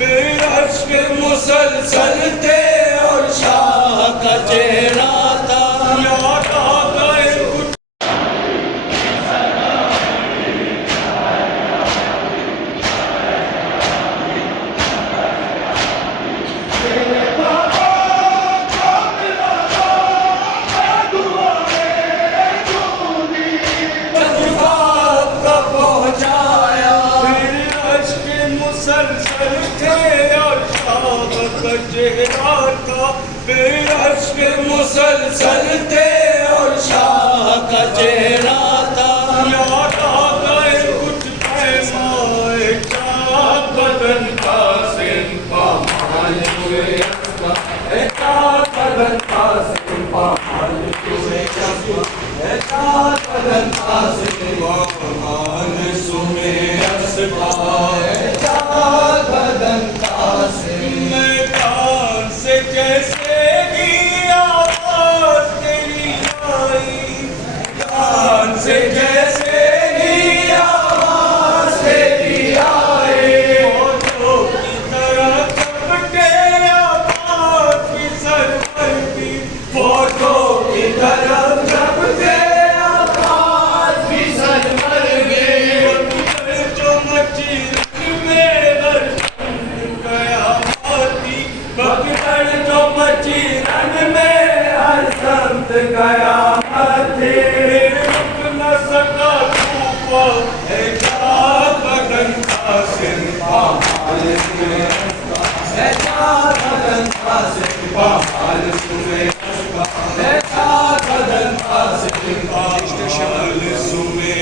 बेअश्क मुसलसल थे और शाह का चेहरा था। याद आ गए कुछ मुसलसल थे और शाह का चेहरा था। बेअश्क मुसलसल थे और शाह का चेहरा था। याद आ गए कुछ पैमाए क्या बदन का सिंपाल हुए क्या बदन का सिंपाल हुए क्या बदन का सिंपाल सुमे असफाए मैदान से जैसे ही आवाज तेरी आई, मैदान से जैसे ही आवाज तेरी आई, फोटो की तरह चमके आवाज की सरवरती, फोटो की तरह चमके आवाज की सरवरती, जो मची बकड़ जो मची रन में हर संत गया थी। रुक न सका तूफा है क्या बदन का सिंपाल सुने है क्या बदन का सिंपाल सुने है क्या बदन का सिंपाल सुने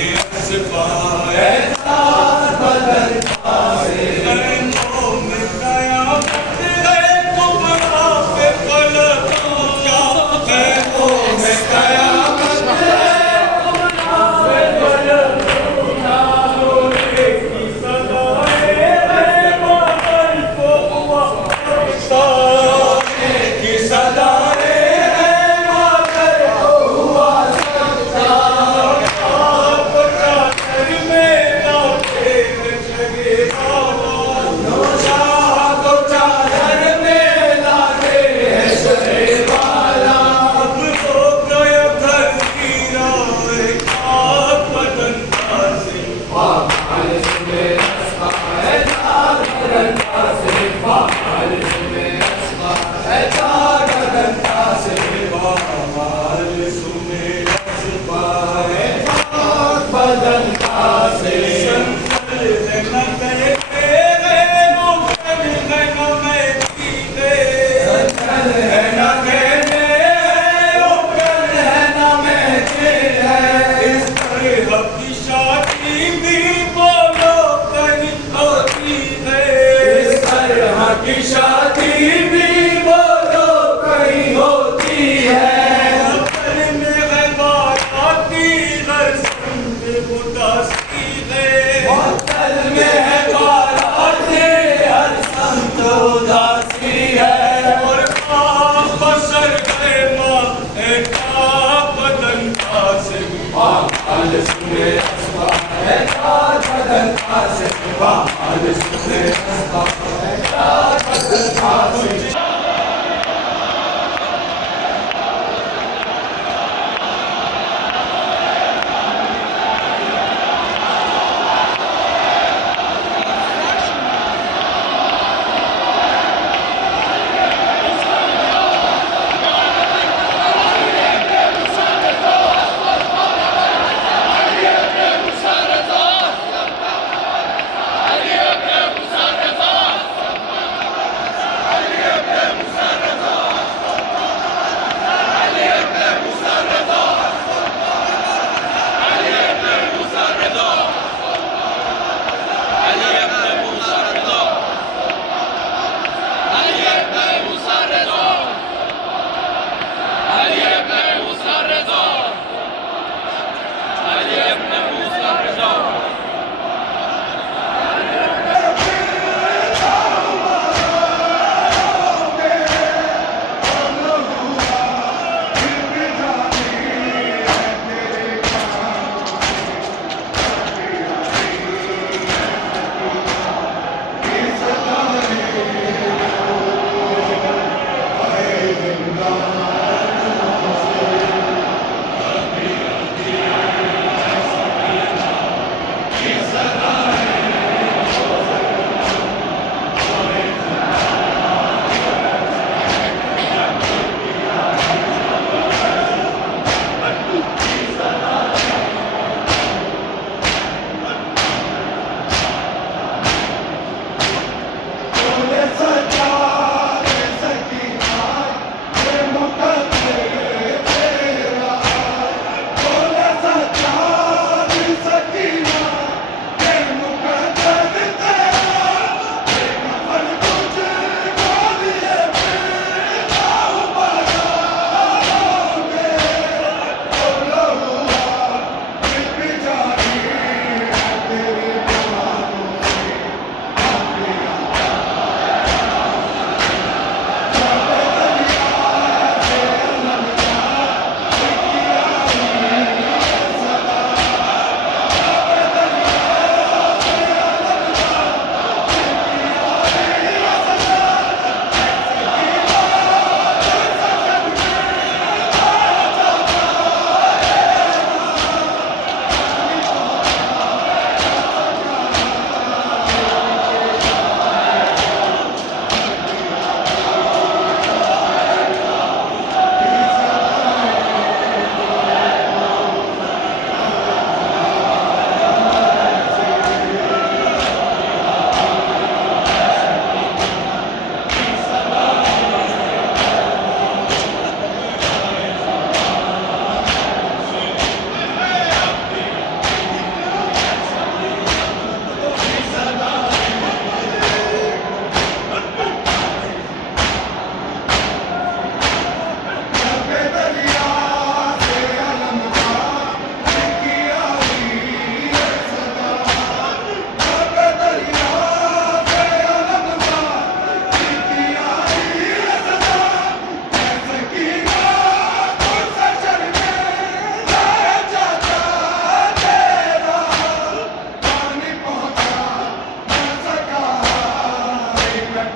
है क्या बदन का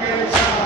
के शाह